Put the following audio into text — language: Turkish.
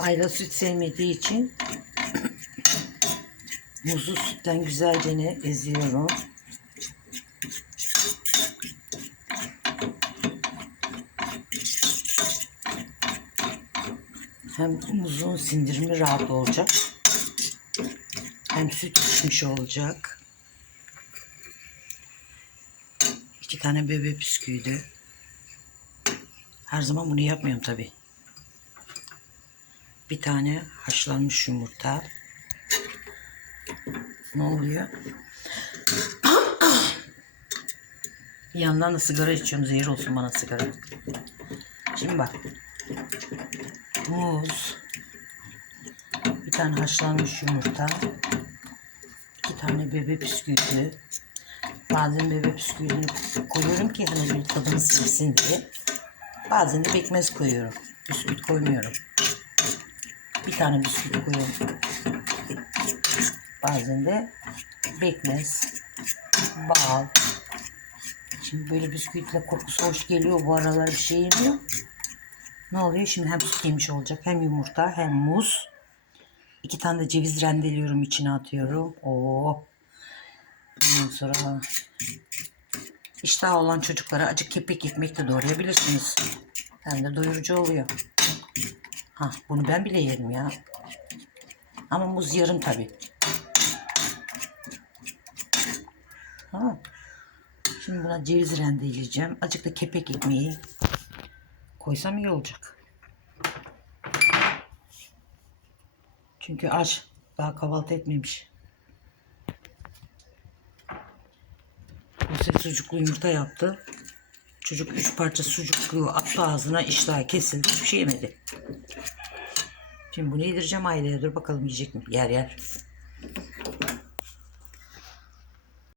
Ayla süt sevmediği için muzu sütten güzelce ne eziyorum. Hem muzun sindirimi rahat olacak. Hem süt pişmiş olacak. İki tane bebe bisküviydi. Her zaman bunu yapmıyorum tabi. Bir tane haşlanmış yumurta. Ne oluyor? Bir yandan da sigara içiyorum. Zehir olsun bana sigara. Şimdi bak. Muz. Bir tane haşlanmış yumurta. iki tane bebe bisküvisi. Bazen bebe bisküvini koyuyorum ki hani bir tadını silsin diye. Bazen de pekmez koyuyorum. Bisküvit koymuyorum. Bir tane bisküvit koyuyorum. Bazen de pekmez, bal. Şimdi böyle bisküvitle kokusu hoş geliyor. Bu aralar bir şey yemiyor. Ne oluyor? Şimdi hem süt yemiş olacak hem yumurta hem muz. İki tane de ceviz rendeliyorum içine atıyorum. Oo. Ondan sonra iştah olan çocuklara acık kepek ekmek de doğrayabilirsiniz. Hem de doyurucu oluyor. Ha, bunu ben bile yerim ya. Ama muz yarım tabi. Şimdi buna ceviz rendeleyeceğim. Acık da kepek ekmeği koysam iyi olacak. Çünkü aç. Daha kahvaltı etmemiş. Buse sucuklu yumurta yaptı. Çocuk üç parça sucuklu attı ağzına iştahı kesildi. Hiçbir şey yemedi. Şimdi bunu yedireceğim aileye. Dur bakalım yiyecek mi? Yer yer.